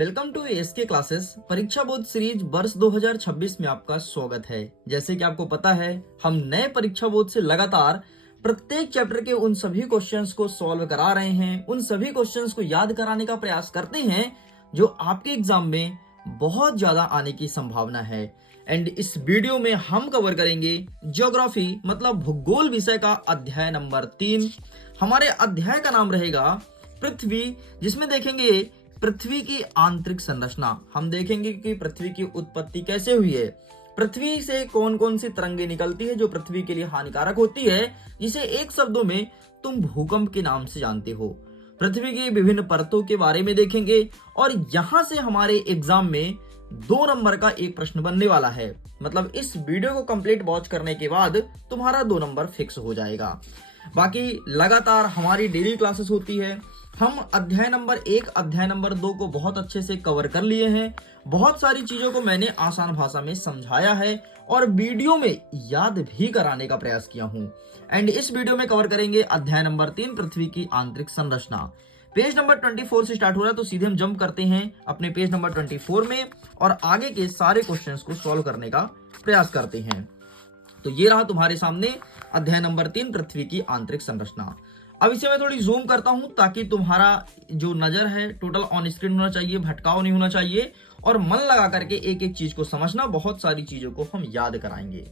Welcome to SK classes. परीक्षा board series वर्ष 2026 में आपका स्वागत है। जैसे कि आपको पता है, हम नए परीक्षा बोर्ड से लगातार प्रत्येक चैप्टर के उन सभी क्वेश्चंस को सॉल्व करा रहे हैं, उन सभी क्वेश्चंस को याद कराने का प्रयास करते हैं जो आपके एग्जाम में बहुत ज्यादा आने की संभावना है। एंड इस वीडियो में हम कवर करेंगे ज्योग्राफी मतलब भूगोल विषय का अध्याय नंबर 3। हमारे अध्याय का नाम रहेगा पृथ्वी, जिसमें देखेंगे पृथ्वी की आंतरिक संरचना। हम देखेंगे कि पृथ्वी की उत्पत्ति कैसे हुई है, पृथ्वी से कौन कौन सी तरंगे निकलती है जो पृथ्वी के लिए हानिकारक होती है, जिसे एक शब्दों में तुम भूकंप के नाम से जानते हो। पृथ्वी की विभिन्न परतों के बारे में देखेंगे और यहां से हमारे एग्जाम में 2 नंबर का एक प्रश्न बनने वाला है। मतलब इस वीडियो को कंप्लीट वॉच करने के बाद तुम्हारा 2 नंबर फिक्स हो जाएगा। बाकी लगातार हमारी डेली क्लासेस होती है। हम अध्याय नंबर 1, अध्याय नंबर 2 को बहुत अच्छे से कवर कर लिए हैं। बहुत सारी चीजों को मैंने आसान भाषा में समझाया है और वीडियो में याद भी कराने का प्रयास किया हूं। एंड इस वीडियो में कवर करेंगे अध्याय नंबर 3, पृथ्वी की आंतरिक संरचना। पेज नंबर 24 से स्टार्ट हो रहा है, तो सीधे हम जंप करते हैं अपने पेज नंबर 24 में और आगे के सारे क्वेश्चंस को सॉल्व करने का प्रयास करते हैं। तो ये रहा तुम्हारे सामने अध्याय नंबर 3, पृथ्वी की आंतरिक संरचना। अब इसे मैं थोड़ी जूम करता हूं ताकि तुम्हारा जो नजर है टोटल ऑन स्क्रीन होना चाहिए, भटकाव नहीं होना चाहिए और मन लगा करके एक एक चीज को समझना। बहुत सारी चीजों को हम याद कराएंगे।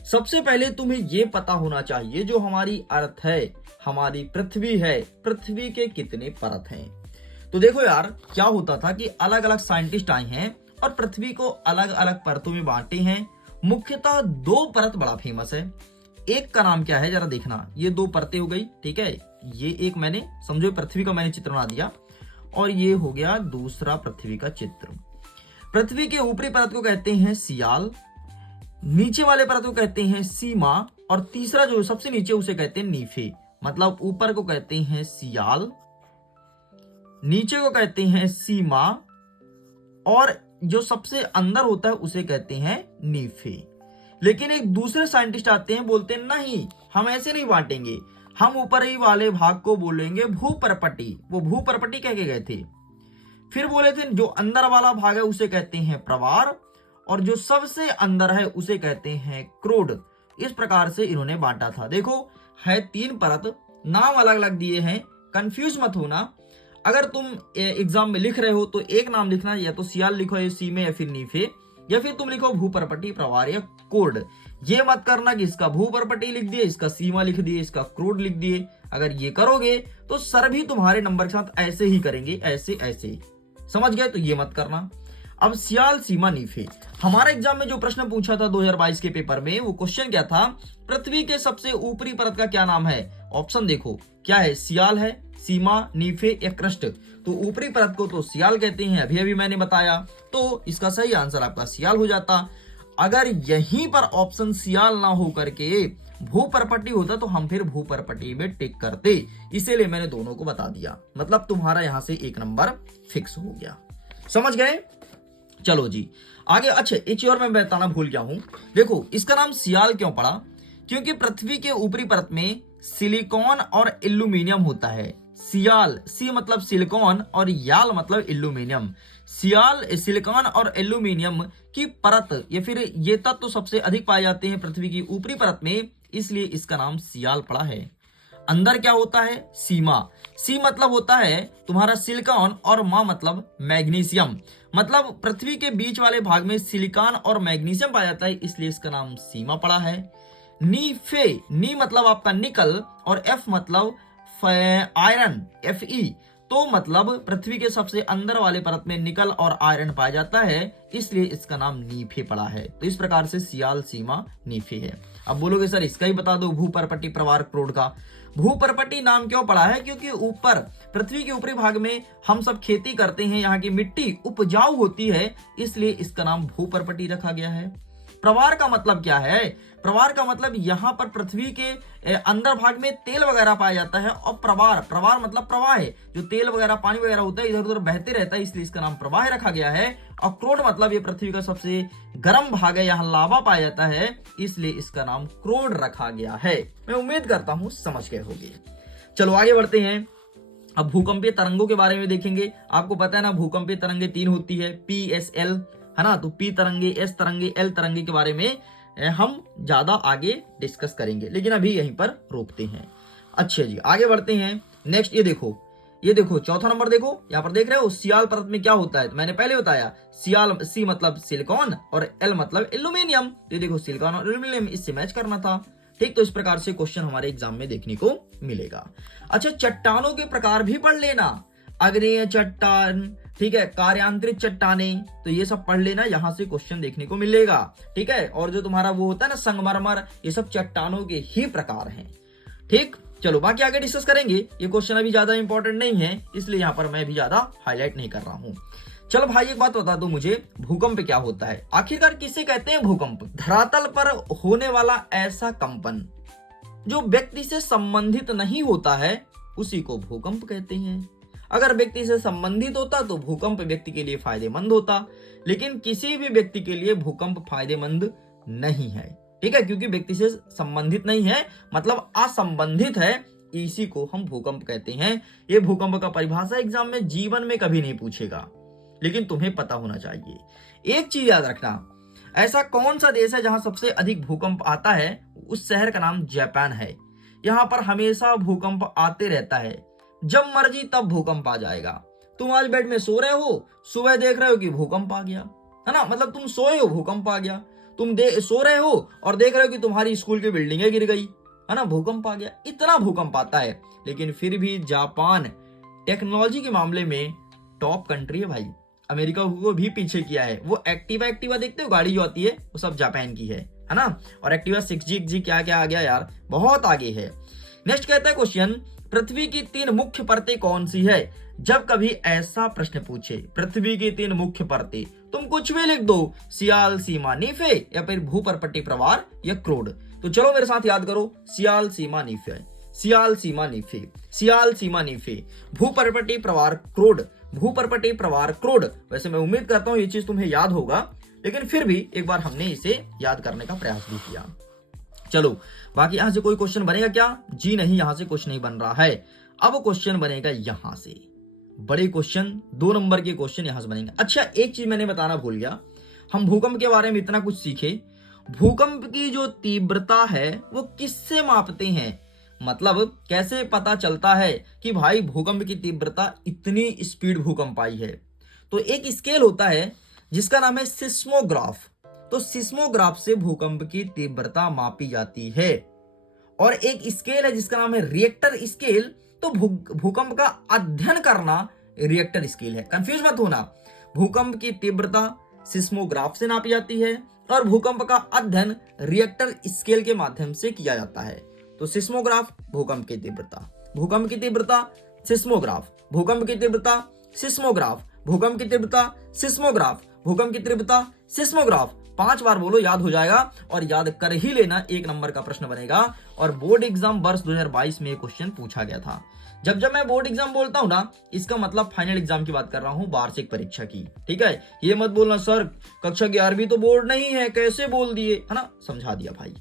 सबसे पहले तुम्हें यह पता होना चाहिए जो हमारी अर्थ है, हमारी पृथ्वी है, पृथ्वी के कितने परत हैं। तो देखो यार, क्या होता था कि अलग अलग साइंटिस्ट आए हैं और पृथ्वी को अलग अलग परतों में बांटे हैं। मुख्यतः 2 परत बड़ा फेमस है। एक का नाम क्या है जरा देखना, ये 2 परतें हो गई, ठीक है। ये एक मैंने समझो पृथ्वी का मैंने चित्र बना दिया और ये हो गया दूसरा पृथ्वी का चित्र। पृथ्वी के ऊपरी परत को कहते हैं सियाल, नीचे वाले परत को कहते हैं सीमा और तीसरा जो सबसे नीचे उसे कहते हैं नीफे। मतलब ऊपर को कहते हैं सियाल, नीचे को कहते हैं सीमा और जो सबसे अंदर होता है उसे कहते हैं नीफे। लेकिन एक दूसरे साइंटिस्ट आते हैं, बोलते हैं नहीं, हम ऐसे नहीं बांटेंगे, हम ऊपर ही वाले भाग को बोलेंगे भूपरपटी। वो भूपरपटी कह के गए थे। फिर बोले थे जो अंदर वाला भाग है उसे कहते हैं प्रवार और जो सबसे अंदर है उसे कहते हैं क्रोड। इस प्रकार से इन्होंने बांटा था। देखो है 3 परत, नाम अलग अलग दिए हैं, कंफ्यूज मत होना। अगर तुम एग्जाम में लिख रहे हो तो एक नाम लिखना, या तो सियाल लिखो या सीमे या फिर नीफे, या फिर तुम लिखो भूपरपटी, प्रवार या कोड। ये मत करना कि इसका भूपरपटी लिख दिए, इसका सीमा लिख दिए, इसका क्रोड लिख दिए। अगर ये करोगे तो सर भी तुम्हारे नंबर के साथ ऐसे ही करेंगे, ऐसे ऐसे। समझ गए? तो ये मत करना। अब सियाल, सीमा, नीफे। हमारे एग्जाम में जो प्रश्न पूछा था 2022 के पेपर में, वो क्वेश्चन क्या था, पृथ्वी के सबसे ऊपरी परत का क्या नाम है। ऑप्शन देखो क्या है, सियाल है, सीमा, नीफे या क्रस्ट। तो ऊपरी परत को तो सियाल कहते हैं, अभी अभी मैंने बताया, तो इसका सही आंसर आपका सियाल हो जाता। अगर यहीं पर ऑप्शन सियाल ना हो करके भूपरपटी होता तो हम फिर भूपरपटी में टिक करते, इसीलिए मैंने दोनों को बता दिया। मतलब तुम्हारा यहां से 1 नंबर फिक्स हो गया। समझ गए? चलो जी आगे। अच्छा एक और मैं बताना भूल गया हूं। देखो इसका नाम सियाल क्यों पड़ा, क्योंकि पृथ्वी के ऊपरी परत में सिलिकॉन और एल्यूमिनियम होता है। सियाल, सी मतलब सिलिकॉन और याल मतलब एल्यूमिनियम। सियाल, सिलिकॉन और एल्यूमिनियम की परत या फिर ये तत्व तो सबसे अधिक पाए जाते हैं पृथ्वी की ऊपरी परत में, इसलिए इसका नाम सियाल पड़ा है। अंदर क्या होता है, सीमा। सी मतलब होता है तुम्हारा सिलिकॉन और मा मतलब मैग्नीशियम। मतलब पृथ्वी के बीच वाले भाग में सिलिकॉन और मैग्नीशियम पाया जाता है, इसलिए इसका नाम सीमा पड़ा है। नीफे, नी मतलब आपका निकल और एफ मतलब आयरन, Fe। तो मतलब पृथ्वी के सबसे अंदर वाले परत में निकल और आयरन पाया जाता है, इसलिए इसका नाम नीफे पड़ा है। तो इस प्रकार से सियाल, सीमा, नीफे है। अब बोलोगे सर इसका ही बता दो, भूपरपटी, प्रवार, क्रोड का। भूपरपटी नाम क्यों पड़ा है, क्योंकि ऊपर पृथ्वी के ऊपरी भाग में हम सब खेती करते हैं, यहाँ की मिट्टी उपजाऊ होती है, इसलिए इसका नाम भूपरपटी रखा गया है। प्रवार का मतलब क्या है, प्रवार का मतलब यहाँ पर पृथ्वी के अंदर भाग में तेल वगैरह पाया जाता है और प्रवार मतलब प्रवाह है, जो तेल वगैरह पानी वगैरह होता है इधर उधर बहते रहता है, इसलिए इसका नाम प्रवाह रखा गया है। और क्रोड मतलब ये पृथ्वी का सबसे गर्म भाग है, यहाँ लावा पाया जाता है, इसलिए इसका नाम क्रोड रखा गया है। मैं उम्मीद करता हूं समझ गए होंगे। चलो आगे बढ़ते हैं। अब भूकंपीय तरंगों के बारे में देखेंगे। आपको पता है ना भूकंपीय तरंगे 3 होती है, PSL, है ना। तो P तरंगे, S तरंगे, L तरंगे के बारे में हम ज्यादा आगे डिस्कस करेंगे, लेकिन अभी यहीं पर रोकते हैं। अच्छा जी, आगे बढ़ते हैं। नेक्स्ट ये देखो चौथा नंबर देखो, यहाँ पर देख रहे हो सियाल परत में क्या होता है। तो मैंने पहले बताया सियाल, सी मतलब सिलिकॉन और एल मतलब एल्यूमिनियम। तो ये देखो सिलिकॉन और एल्यूमिनियम, इससे मैच करना था। ठीक, तो इस प्रकार से क्वेश्चन हमारे एग्जाम में देखने को मिलेगा। अच्छा, चट्टानों के प्रकार भी पढ़ लेना। अग्नेय चट्टान, ठीक है, कार्यांतरित चट्टाने, तो ये सब पढ़ लेना, यहां से क्वेश्चन देखने को मिलेगा। ठीक है, और जो तुम्हारा वो होता है ना संगमरमर, ये सब चट्टानों के ही प्रकार हैं। ठीक, चलो बाकी आगे डिस्कस करेंगे। ये क्वेश्चन अभी ज्यादा इंपॉर्टेंट नहीं है, इसलिए यहाँ पर मैं भी ज्यादा हाईलाइट नहीं कर रहा हूँ। चलो भाई एक बात बता दो मुझे, भूकंप क्या होता है? आखिरकार किसे कहते हैं भूकंप? धरातल पर होने वाला ऐसा कंपन जो व्यक्ति से संबंधित नहीं होता है, उसी को भूकंप कहते हैं। अगर व्यक्ति से संबंधित होता तो भूकंप व्यक्ति के लिए फायदेमंद होता, लेकिन किसी भी व्यक्ति के लिए भूकंप फायदेमंद नहीं है। ठीक है, क्योंकि व्यक्ति से संबंधित नहीं है, मतलब असंबंधित है, इसी को हम भूकंप कहते हैं। ये भूकंप का परिभाषा एग्जाम में जीवन में कभी नहीं पूछेगा, लेकिन तुम्हें पता होना चाहिए। एक चीज याद रखना, ऐसा कौन सा देश है जहां सबसे अधिक भूकंप आता है? उस शहर का नाम जापान है। यहाँ पर हमेशा भूकंप आते रहता है, जब मर्जी तब भूकंप आ जाएगा। तुम आज बेड में सो रहे हो, सुबह देख रहे हो कि भूकंप आ गया, है ना। मतलब तुम सोए हो, भूकंप आ गया। तुम सो रहे हो और देख रहे हो कि तुम्हारी स्कूल की बिल्डिंगें गिर गई, है ना, भूकंप आ गया। इतना भूकंप आता है, लेकिन फिर भी जापान टेक्नोलॉजी के मामले में टॉप कंट्री है भाई। अमेरिका को भी पीछे किया है। वो एक्टिवा देखते हो, गाड़ी जो आती है, वो सब जापान की है ना। और एक्टिवा 6G क्या क्या आ गया यार, बहुत आगे है। नेक्स्ट कहता है क्वेश्चन, पृथ्वी की 3 मुख्य परतें कौन सी है? जब कभी ऐसा प्रश्न पूछे, पृथ्वी की 3 मुख्य परतें, तुम कुछ भी लिख दो, सियाल, सीमा, नीफे, या फिर भूपर्पटी प्रवार या क्रोड। तो चलो मेरे साथ याद करो, सियाल, सीमा, नीफे, सियाल, सीमा, नीफे, सियाल, सीमा, नीफे, भूपर्पटी प्रवार, क्रोड, भूपर्पटी प्रवार, क्रोड। वैसे मैं उम्मीद करता हूं ये चीज तुम्हें याद होगा, लेकिन फिर भी एक बार हमने इसे याद करने का प्रयास भी किया। चलो बाकी यहां से कोई क्वेश्चन बनेगा क्या? जी नहीं, यहां से कुछ नहीं बन रहा है। अब क्वेश्चन बनेगा यहां से, बड़े क्वेश्चन, 2 नंबर के क्वेश्चन यहां से बनेंगे। अच्छा, एक चीज मैंने बताना भूल गया, हम भूकंप के बारे में इतना कुछ सीखे, भूकंप की जो तीव्रता है वो किससे मापते हैं? मतलब कैसे पता चलता है कि भाई भूकंप की तीव्रता इतनी स्पीड भूकंप आई है? तो एक स्केल होता है जिसका नाम है सिस्मोग्राफ। तो सिस्मोग्राफ से भूकंप की तीव्रता मापी जाती है। और एक स्केल है जिसका नाम है रिएक्टर स्केल। तो भूकंप का अध्ययन करना रिएक्टर स्केल है, कंफ्यूज मत होना। भूकंप की तीव्रता सिस्मोग्राफ से नापी जाती है और भूकंप का अध्ययन रिएक्टर स्केल के माध्यम से किया जाता है। तो सिस्मोग्राफ, भूकंप की तीव्रता, भूकंप की तीव्रता, सिस्मोग्राफ, भूकंप की तीव्रता, सिस्मोग्राफ, भूकंप की तीव्रता, सिस्मोग्राफ, भूकंप की तीव्रता, सिस्मोग्राफ। 5 बार बोलो, याद हो जाएगा, और याद कर ही लेना, 1 नंबर का प्रश्न बनेगा। और बोर्ड एग्जाम वर्ष 2022 में क्वेश्चन पूछा गया था। जब मैं बोर्ड एग्जाम बोलता हूं ना, इसका मतलब फाइनल एग्जाम की बात कर रहा हूं, वार्षिक परीक्षा की। ठीक है, ये मत बोलना सर कक्षा 11वीं तो बोर्ड नहीं है, कैसे बोल दिए, है ना, समझा दिया भाई।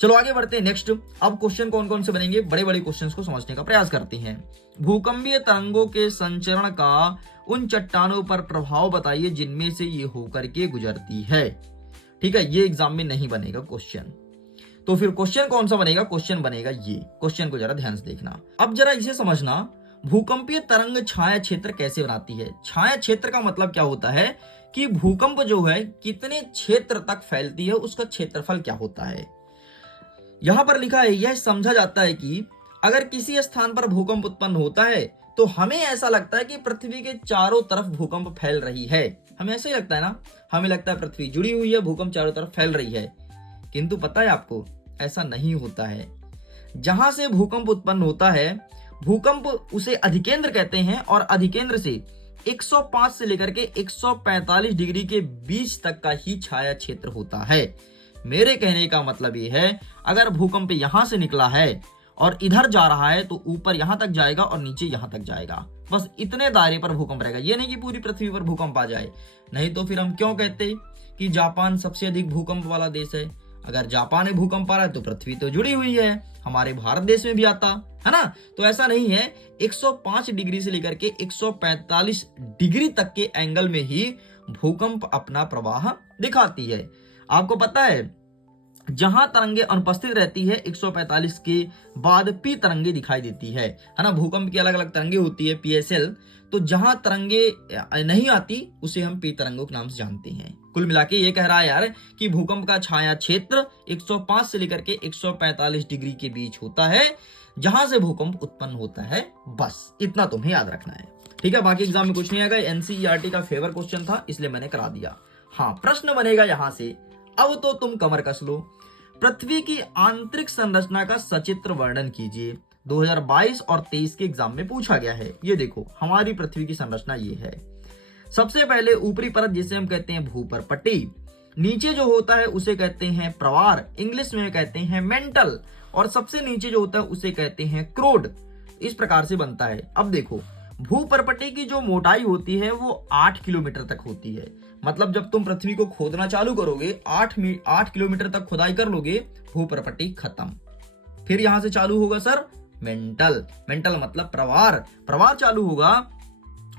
चलो आगे बढ़ते हैं नेक्स्ट। अब क्वेश्चन कौन कौन से बनेंगे, बड़े बड़े क्वेश्चंस को समझने का प्रयास करते हैं। भूकंपीय तरंगों के संचरण का उन चट्टानों पर प्रभाव बताइए जिनमें से ये होकर के गुजरती है। ठीक है, ये एग्जाम में नहीं बनेगा क्वेश्चन। तो फिर क्वेश्चन कौन सा बनेगा? क्वेश्चन बनेगा ये, क्वेश्चन को जरा ध्यान से देखना। अब जरा इसे समझना, भूकंपीय तरंग छाया क्षेत्र कैसे बनाती है? छाया क्षेत्र का मतलब क्या होता है कि भूकंप जो है कितने क्षेत्र तक फैलती है, उसका क्षेत्रफल क्या होता है। यहां पर लिखा है, यह समझा जाता है कि अगर किसी स्थान पर भूकंप उत्पन्न होता है तो हमें ऐसा लगता है कि पृथ्वी के चारों तरफ भूकंप फैल रही है। हमें ऐसा ही लगता है ना, हमें लगता है पृथ्वी जुड़ी हुई है, भूकंप चारों तरफ फैल रही है। किंतु पता है आपको, ऐसा नहीं होता है। जहां से भूकंप उत्पन्न होता है, भूकंप उसे अधिकेंद्र कहते हैं, और अधिकेंद्र से 105 से लेकर के 145 डिग्री के बीच तक का ही छाया क्षेत्र होता है। मेरे कहने का मतलब ये है, अगर भूकंप यहां से निकला है और इधर जा रहा है तो ऊपर यहां तक जाएगा और नीचे यहां तक जाएगा, बस इतने दायरे पर भूकंप रहेगा। ये नहीं कि पूरी पृथ्वी पर भूकंप आ जाए, नहीं तो फिर हम क्यों कहते कि जापान सबसे अधिक भूकंप वाला देश है। अगर जापान में भूकंप आ रहा है तो पृथ्वी तो जुड़ी हुई है, हमारे भारत देश में भी आता है ना। तो ऐसा नहीं है, 105 डिग्री से लेकर के 145 डिग्री तक के एंगल में ही भूकंप अपना प्रवाह दिखाती है। आपको पता है जहां तरंगे अनुपस्थित रहती है 145 के बाद पी तरंगे दिखाई देती है ना। भूकंप की अलग अलग तरंगे होती है पीएसएल, तो जहां तरंगे नहीं आती उसे हम पी तरंगों के नाम से जानते हैं। कुल मिला के ये कह रहा है यार कि भूकंप का छाया क्षेत्र 105 से लेकर के 145 डिग्री के बीच होता है, जहां से भूकंप उत्पन्न होता है। बस इतना तुम्हें याद रखना है, ठीक है। बाकी एग्जाम में कुछ नहीं आएगा, एनसीईआरटी का फेवर क्वेश्चन था इसलिए मैंने करा दिया। हाँ, प्रश्न बनेगा यहां से, अब तो तुम कमर कस लो। पृथ्वी की आंतरिक संरचना का सचित्र वर्णन कीजिए। 2022 और 23 के एग्जाम में पूछा गया है। ये देखो हमारी पृथ्वी की संरचना ये है। सबसे पहले ऊपरी परत जिसे हम कहते हैं भूपरपट्टी, नीचे जो होता है उसे कहते हैं प्रवार, इंग्लिश में कहते हैं मेंटल, और सबसे नीचे जो होता है उसे कहते हैं क्रोड। इस प्रकार से बनता है। अब देखो भूपरपट्टी की जो मोटाई होती है वो 8 किलोमीटर तक होती है। मतलब जब तुम पृथ्वी को खोदना चालू करोगे 8 किलोमीटर तक खुदाई कर लोगे, भूपरपट्टी खत्म। फिर यहां से चालू होगा सर मेंटल, मेंटल मतलब प्रवार, प्रवार चालू होगा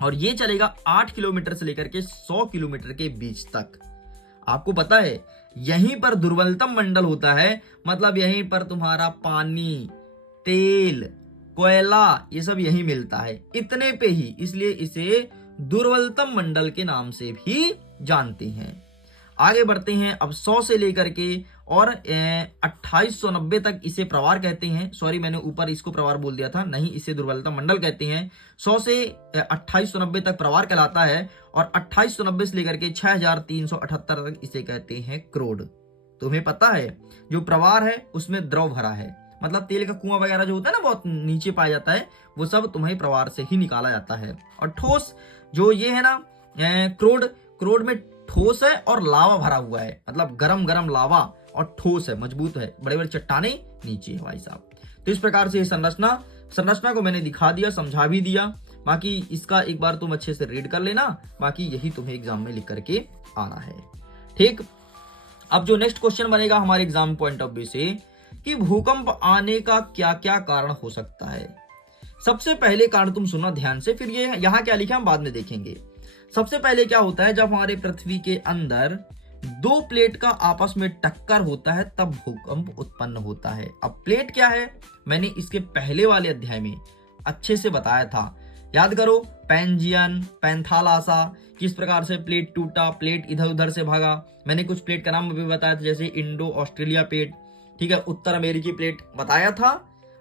और ये चलेगा 8 किलोमीटर से लेकर के 100 किलोमीटर के बीच तक। आपको पता है यहीं पर दुर्बलतम मंडल होता है, मतलब यहीं पर तुम्हारा पानी, तेल, कोयला ये सब यही मिलता है, इतने पे ही, इसलिए इसे दुर्बलतम मंडल के नाम से भी जानते हैं। आगे बढ़ते हैं। अब 100 से लेकर के और 2890 तक इसे प्रवार कहते हैं। सॉरी, मैंने ऊपर इसको प्रवार बोल दिया था, नहीं, इसे दुर्बलतम मंडल कहते हैं। 100 से 2890 तक प्रवार कहलाता है और 2890 से लेकर के 6378 तक इसे कहते हैं क्रोड। तुम्हें पता है जो प्रवार है उसमें द्रव भरा है, मतलब तेल का कुआं वगैरह जो होता है ना बहुत नीचे पाया जाता है, वो सब तुम्हें प्रवार से ही निकाला जाता है। और ठोस जो ये है ना क्रोड, क्रोड में ठोस है और लावा भरा हुआ है, मतलब गरम गरम लावा और ठोस है, मजबूत है, बड़े बड़े चट्टाने नीचे है भाई साहब। तो इस प्रकार से संरचना को मैंने दिखा दिया, समझा भी दिया। बाकी इसका एक बार तुम अच्छे से रीड कर लेना, बाकी यही तुम्हें एग्जाम में लिख करके आना है, ठीक। अब जो नेक्स्ट क्वेश्चन बनेगा हमारे एग्जाम पॉइंट ऑफ व्यू से कि भूकंप आने का क्या क्या कारण हो सकता है। सबसे पहले कारण तुम सुनना ध्यान से, फिर ये यहाँ क्या लिखा हम बाद में देखेंगे। सबसे पहले क्या होता है, जब हमारे पृथ्वी के अंदर दो प्लेट का आपस में टक्कर होता है तब भूकंप उत्पन्न होता है। अब प्लेट क्या है, मैंने इसके पहले वाले अध्याय में अच्छे से बताया था, याद करो। पैंजियन, पैंथालासा, किस प्रकार से प्लेट टूटा, प्लेट इधर उधर से भागा। मैंने कुछ प्लेट का नाम भी बताया था, जैसे इंडो ऑस्ट्रेलिया प्लेट, ठीक है, उत्तर अमेरिकी प्लेट बताया था।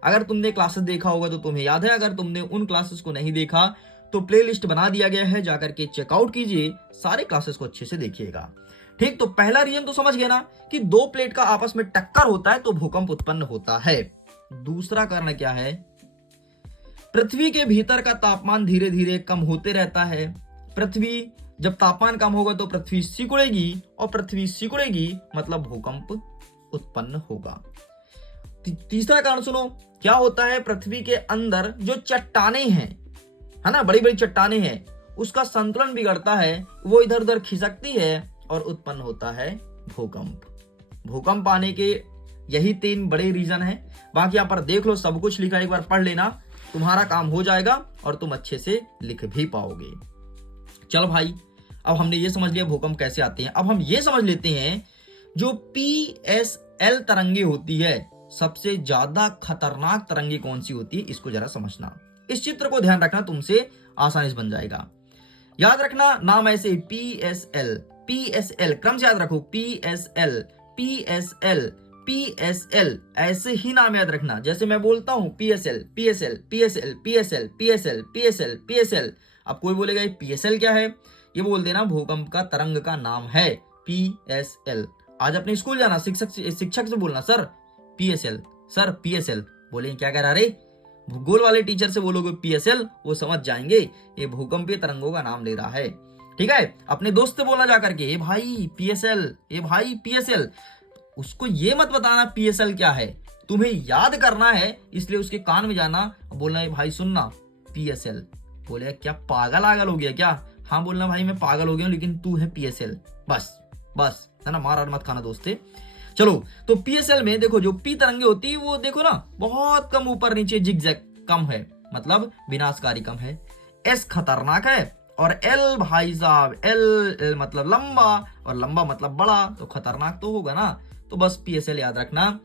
अगर तुमने क्लासेस देखा होगा तो तुम्हें याद है, अगर तुमने उन क्लासेस को नहीं देखा तो प्लेलिस्ट बना दिया गया है, जाकर के चेकआउट कीजिए, सारे क्लासेस को अच्छे से देखिएगा, ठीक। तो पहला रीजन तो समझ गए ना कि दो प्लेट का आपस में टक्कर होता है तो भूकंप उत्पन्न होता है। दूसरा कारण क्या है, पृथ्वी के भीतर का तापमान धीरे धीरे कम होते रहता है। पृथ्वी जब तापमान कम होगा तो पृथ्वी सिकुड़ेगी, और पृथ्वी सिकुड़ेगी मतलब भूकंप उत्पन्न होगा। तीसरा कारण सुनो, क्या होता है, पृथ्वी के अंदर जो चट्टाने हैं, है ना, बड़ी बड़ी चट्टाने हैं, उसका संतुलन बिगड़ता है, वो इधर उधर खिसकती है और उत्पन्न होता है भूकंप। भूकंप आने के यही 3 बड़े रीजन हैं। बाकी यहाँ पर देख लो, सब कुछ लिखा, एक बार पढ़ लेना, तुम्हारा काम हो जाएगा और तुम अच्छे से लिख भी पाओगे। चलो भाई, अब हमने ये समझ लिया भूकंप कैसे आते हैं। अब हम ये समझ लेते हैं जो PSL तरंगे होती है, सबसे ज्यादा खतरनाक तरंगे कौन सी होती है, इसको जरा समझना। इस चित्र को ध्यान रखना, तुमसे आसानी से बन जाएगा। याद रखना नाम ऐसे PSL क्रम से याद रखो, PSL ऐसे ही नाम याद रखना। जैसे मैं बोलता हूं PSL। अब कोई बोलेगा ये PSL क्या है, ये बोल देना भूकंप का तरंग का नाम है PSL। आज अपने स्कूल जाना, शिक्षक से बोलना सर PSL, बोले क्या कह रहा रे, भूगोल वाले टीचर से बोलोगे PSL, वो समझ जाएंगे ये भूकंपीय तरंगों का नाम ले रहा है, ठीक है। अपने दोस्त से बोलना जाकर के, ए भाई PSL, उसको ये मत बताना PSL क्या है, तुम्हें याद करना है, इसलिए उसके कान में जाना, बोलना है भाई सुनना PSL। बोले क्या पागल हो गया क्या, हाँ बोलना भाई मैं पागल हो गया हूं, लेकिन तू है PSL, बस है ना, मार मत खाना दोस्ते। चलो, तो पीएसएल में देखो जो पी तरंगे होती है वो देखो ना बहुत कम ऊपर नीचे जिगजैग कम है, मतलब विनाशकारी कम है। एस खतरनाक है और एल भाई साहब एल मतलब लंबा और लंबा मतलब बड़ा, तो खतरनाक तो होगा ना। तो बस पीएसएल याद रखना।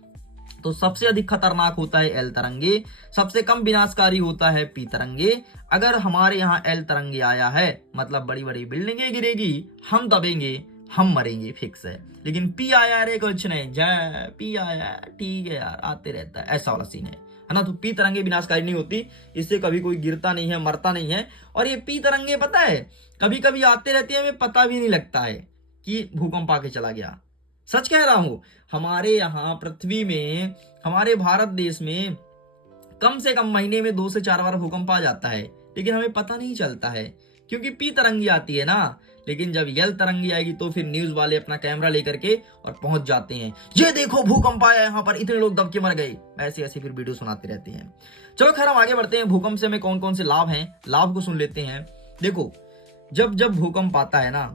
तो सबसे अधिक खतरनाक होता है एल तरंगे, सबसे कम विनाशकारी होता है पी तरंगे। अगर हमारे यहाँ एल तरंगे आया है मतलब बड़ी बड़ी बिल्डिंगें गिरेगी, हम दबेंगे, हम मरेंगे फिक्स है। लेकिन पी आया रे कुछ नहीं, जय पी आया ठीक है यार, आते रहता है, ऐसा वाला सीन है ना। तो पी तरंगे विनाशकारी नहीं होती, इससे कभी कोई गिरता नहीं है, मरता नहीं है। और ये पी तरंगे पता है कभी कभी आते रहते हैं, हमें पता भी नहीं लगता है कि भूकंप आके चला गया। सच कह रहा हूं, हमारे यहाँ पृथ्वी में, हमारे भारत देश में कम से कम महीने में 2 से 4 बार भूकंप आ जाता है, लेकिन हमें पता नहीं चलता है क्योंकि पी तरंगी आती है ना। लेकिन जब यल तरंगी आएगी तो फिर न्यूज वाले अपना कैमरा लेकर के और पहुंच जाते हैं, ये देखो भूकंप आया, यहाँ पर इतने लोग दब के मर गए, ऐसे ऐसे फिर वीडियो सुनाते रहते हैं। चलो खैर हम आगे बढ़ते हैं। भूकंप से हमें कौन कौन से लाभ हैं, लाभ को सुन लेते हैं। देखो, जब जब भूकंप आता है ना,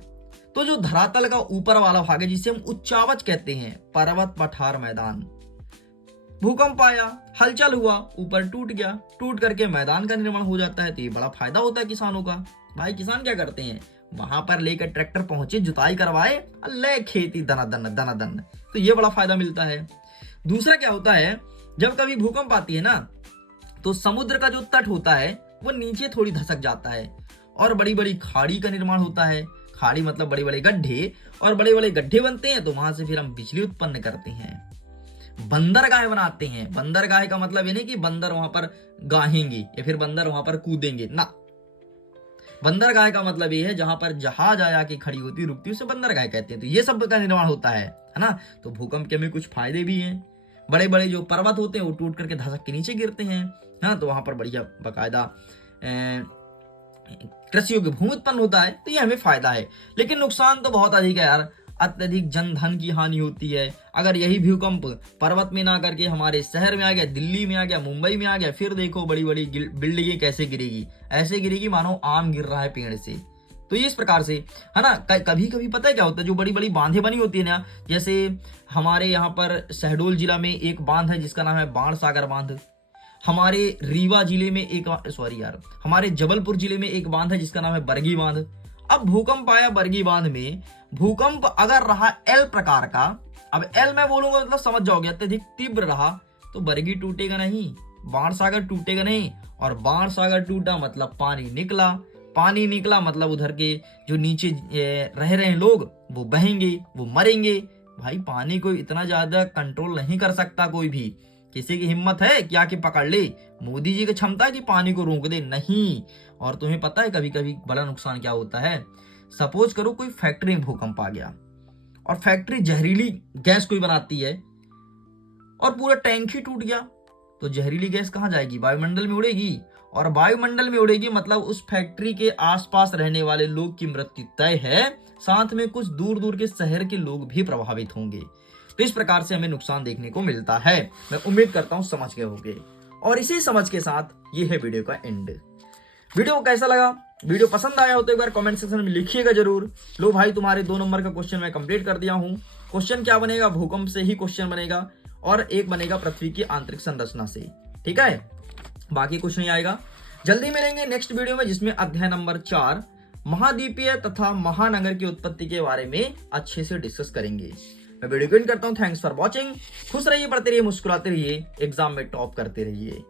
तो जो धरातल का ऊपर वाला भाग है जिसे हम उच्चावच कहते हैं, पर्वत पठार मैदान, भूकंप आया, हलचल हुआ, ऊपर टूट गया, टूट करके मैदान का निर्माण हो जाता है। तो ये बड़ा फायदा होता है किसानों का। भाई किसान क्या करते हैं, वहां पर लेकर ट्रैक्टर पहुंचे, जुताई करवाए, ले खेती दना दन दना दन, तो ये बड़ा फायदा मिलता है। दूसरा क्या होता है, जब कभी भूकंप आती है ना, तो समुद्र का जो तट होता है वो नीचे थोड़ी धसक जाता है और बड़ी बड़ी खाड़ी का निर्माण होता है। खाड़ी मतलब बड़े बड़े गड्ढे, और बड़े बड़े गड्ढे बनते हैं, तो वहां से फिर हम बिजली उत्पन्न करते हैं, बंदरगाह बनाते हैं। बंदरगाह का मतलब ये नहीं कि बंदर वहां पर गाहेंगे या फिर बंदर वहां पर कूदेंगे ना। बंदरगाह का मतलब ये है जहां पर जहाज आया के खड़ी होती रुकती, उसे बंदरगाह कहते हैं। तो ये सब का निर्माण होता है ना। तो भूकंप के हमें कुछ फायदे भी हैं। बड़े बड़े जो पर्वत होते हैं वो टूट करके धसक के नीचे गिरते हैं, हाँ, तो वहां पर बढ़िया बकायदा कृषि योग्य भूमि उत्पन्न होता है, तो ये हमें फायदा है। लेकिन नुकसान तो बहुत अधिक है यार, अत्यधिक जन धन की हानि होती है। अगर यही भूकंप पर्वत में ना करके हमारे शहर में आ गया, दिल्ली में आ गया, मुंबई में आ गया, फिर देखो बड़ी बड़ी बिल्डिंगें कैसे गिरेगी, ऐसे गिरेगी मानो आम गिर रहा है पेड़ से। तो ये इस प्रकार से है ना। कभी कभी पता है क्या होता है, जो बड़ी बड़ी बांधें बनी होती है ना, जैसे हमारे यहाँ पर शहडोल जिला में एक बांध है जिसका नाम है बाणसागर बांध, हमारे रीवा जिले में एक हमारे जबलपुर जिले में एक बांध है जिसका नाम है बरगी बांध। अब भूकंप आया बरगी बांध में, भूकंप अगर रहा एल प्रकार का, अब एल मैं बोलूंगा मतलब समझ जाओगे, अत्यधिक तीव्र रहा, तो बरगी टूटेगा नहीं, बाणसागर टूटेगा नहीं, और बाणसागर टूटा मतलब पानी निकला, पानी निकला मतलब उधर के जो नीचे रह रहे हैं लोग वो बहेंगे, वो मरेंगे। भाई पानी को इतना ज्यादा कंट्रोल नहीं कर सकता कोई भी, किसी की हिम्मत है कि आके पकड़ ले। मोदी जी की क्षमता है कि पानी को रोक दे, नहीं। और तुम्हें पता है कभी कभी बड़ा नुकसान क्या होता है, सपोज करो कोई फैक्ट्री में भूकंप आ गया और फैक्ट्री जहरीली गैस कोई बनाती है और पूरा टैंक ही टूट गया, तो जहरीली गैस कहाँ जाएगी, वायुमंडल में उड़ेगी, और वायुमंडल में उड़ेगी मतलब उस फैक्ट्री के आसपास रहने वाले लोग की मृत्यु तय है, साथ में कुछ दूर दूर के शहर के लोग भी प्रभावित होंगे। तो इस प्रकार से हमें नुकसान देखने को मिलता है। मैं उम्मीद करता हूं समझ गए होंगे, और इसी समझ के साथ ये है वीडियो का एंड। वीडियो को कैसा लगा, वीडियो पसंद आया हो तो एक बार कमेंट सेक्शन में लिखिएगा जरूर। लो भाई, तुम्हारे 2 नंबर का क्वेश्चन मैं कंप्लीट कर दिया हूं। क्वेश्चन क्या बनेगा, भूकंप से ही क्वेश्चन बनेगा, और एक बनेगा पृथ्वी की आंतरिक संरचना से, ठीक है, बाकी कुछ नहीं आएगा। जल्दी मिलेंगे नेक्स्ट वीडियो में, जिसमें अध्याय नंबर 4 महाद्वीपीय तथा महानगर की उत्पत्ति के बारे में अच्छे से डिस्कस करेंगे। मैं वीडियो को एंड करता हूं। Thanks for watching. खुश रहिए, पढ़ते रहिए, मुस्कुराते रहिए, एग्जाम में टॉप करते रहिए।